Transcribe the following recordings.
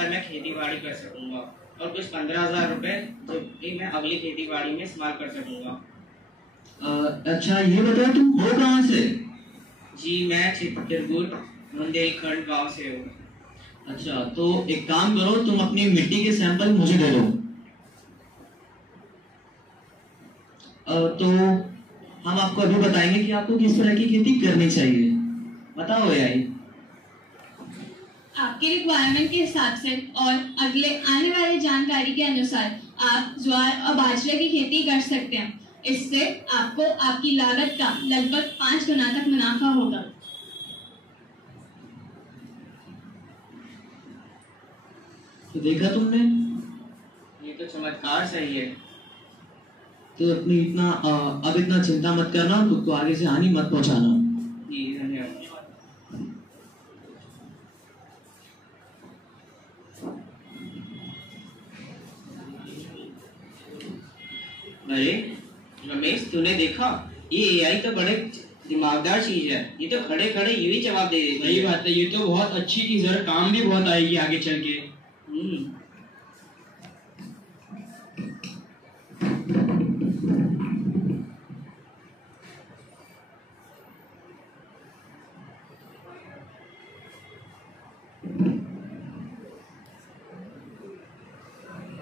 पर मैं खेती बाड़ी कर सकूंगा और कुछ 15,000 रुपए जो भी मैं अगली खेती बाड़ी में इस्तेमाल कर सकूंगा। अच्छा ये बताओ तुम हो कहाँ से? जी मैं चित्रकूट बुंदेलखंड गांव से हूँ। अच्छा तो एक काम करो, तुम अपनी मिट्टी के सैंपल मुझे दे दो। तो हम आपको अभी बताएंगे कि आपको किस तरह की खेती करनी चाहिए। बताओ यार। आपके रिक्वायरमेंट के हिसाब से और अगले आने वाली जानकारी के अनुसार आप ज्वार और बाजरे की खेती कर सकते हैं। इससे आपको आपकी लागत का लगभग 5 गुना तक मुनाफा होगा। तो देखा तुमने, ये तो चमत्कार सही है। तो अपनी अब इतना चिंता मत करना, खुद को आगे से हानि मत पहुंचाना। जी धन्यवाद। अरे रमेश, तूने देखा ये एआई तो बड़े दिमागदार चीज है। ये तो खड़े खड़े यूं ही जवाब दे देती है। सही बात है, ये तो बहुत अच्छी चीज है, काम भी बहुत आएगी आगे चल के।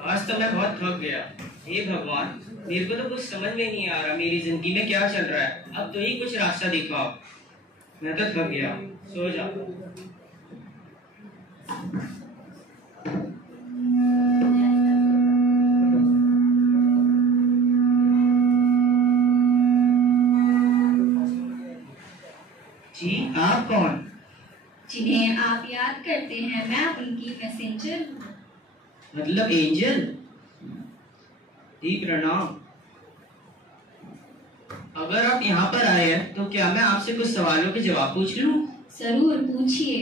आज तो मैं बहुत थक गया। हे भगवान, मेरे को तो कुछ समझ में नहीं आ रहा मेरी जिंदगी में क्या चल रहा है। अब तो ही कुछ रास्ता दिखाओ। मैं तो थक गया, सो जा। जी आप कौन? जिन्हें आप याद करते हैं, मैं उनकी मैसेंजर हूँ। मतलब एंजल? जी प्रणाम। अगर आप यहाँ पर आए हैं तो क्या मैं आपसे कुछ सवालों के जवाब पूछ लूं? जरूर पूछिए।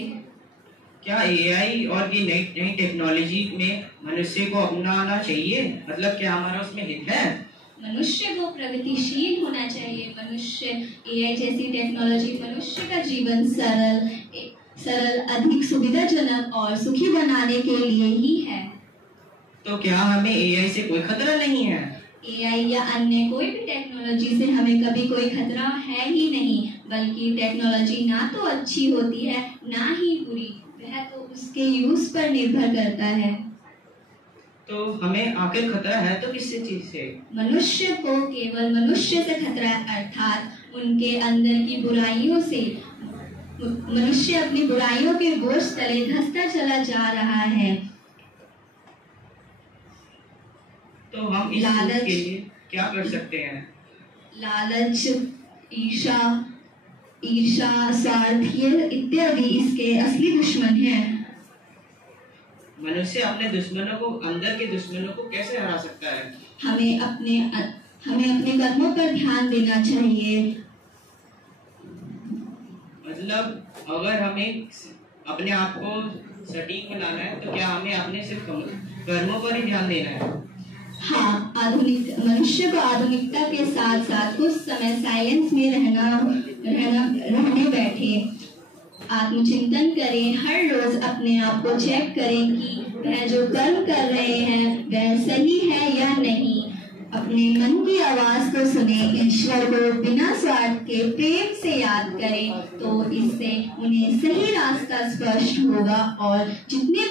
क्या एआई और ये नई नई टेक्नोलॉजी में मनुष्य को अपनाना चाहिए? मतलब क्या हमारा उसमें हित है? मनुष्य को प्रगतिशील होना चाहिए। मनुष्य एआई जैसी टेक्नोलॉजी मनुष्य का जीवन सरल, अधिक सुविधाजनक और सुखी बनाने के लिए ही है। तो क्या हमें एआई से कोई खतरा नहीं है? एआई या अन्य कोई भी टेक्नोलॉजी से हमें कभी कोई खतरा है ही नहीं, बल्कि टेक्नोलॉजी ना तो अच्छी होती है ना ही बुरी, वह तो उसके यूज पर निर्भर करता है। तो हमें आखिर खतरा है तो किस चीज से? मनुष्य को केवल मनुष्य से खतरा है, अर्थात उनके अंदर की बुराइयों से। मनुष्य अपनी बुराइयों के बोझ तले धंसता चला जा रहा है। तो हम इस लालच के लिए क्या कर सकते हैं? लालच, ईर्षा, स्वार्थ इत्यादि इसके असली दुश्मन हैं। मनुष्य अपने दुश्मनों को, अंदर के दुश्मनों को कैसे हरा सकता है? हमें अपने कर्मों पर ध्यान देना चाहिए। मतलब अगर हमें अपने आप को सटीक बनाना है तो क्या हमें अपने सिर्फ कर्मों पर ही ध्यान देना है? हाँ, मनुष्य को आधुनिकता के साथ साथ कुछ समय साइलेंस में रहने बैठे आत्मचिंतन करें। हर रोज अपने आप को चेक करें कि वह जो कर्म कर रहे हैं वह सही है या नहीं। अपने मन की आवाज को सुने, ईश्वर को बिना स्वार्थ के प्रेम से याद करें, तो इससे उन्हें सही रास्ता स्पष्ट होगा और जितने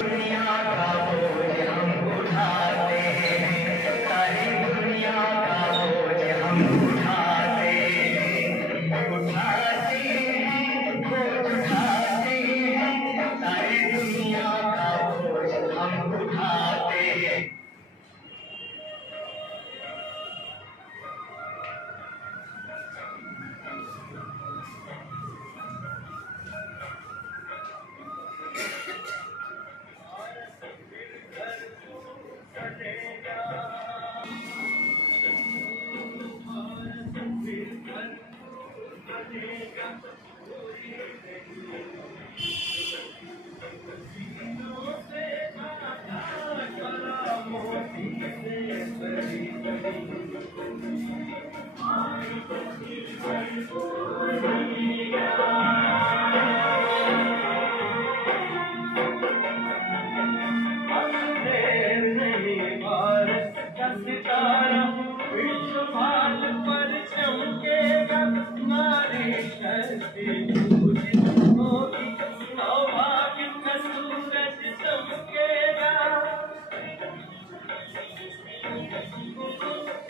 सितारा विश्व भाल पर चमकेगा, नारी शक्ति उदित होगी, सौभाग्य का सूरज चमकेगा।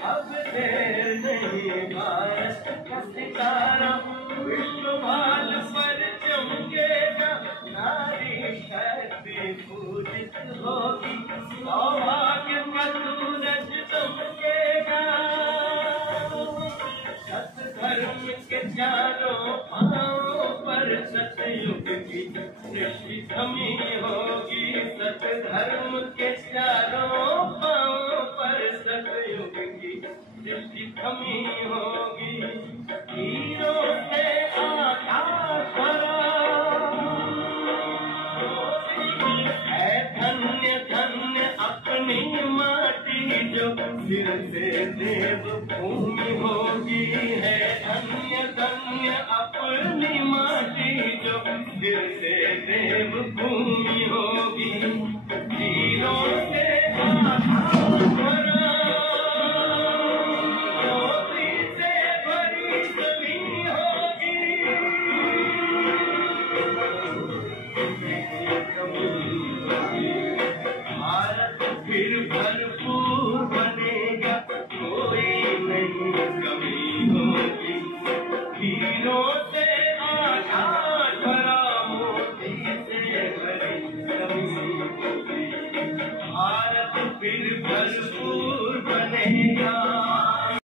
अब देर नहीं, भारत का सितारा विश्व भाल पर चमकेगा, नारी शक्ति पूजित होगी, सौभाग्य का सूरज चमकेगा। सत धर्म के चारों पांवों पर सतयुग की सृष्टि थमी होगी, सत धर्म के चारों पांवों पर सतयुग की सृष्टि थमी होगी। हीरों से आकाश भरा है, धन्य धन्य अपनी माटी जो सिर से देव भूमि होगी, है धन्य धन्य अपनी माटी जो सिर से देव भूमि होगी। हीरों से आकाश भरा, ज्योति से भरी जमीन होगी। भारत फिर भरपूर बनेगा, कोई नहीं कमी होगी। हीरों से आकाश भरा, मोती से भरी जमीन होगी। भारत फिर भरपूर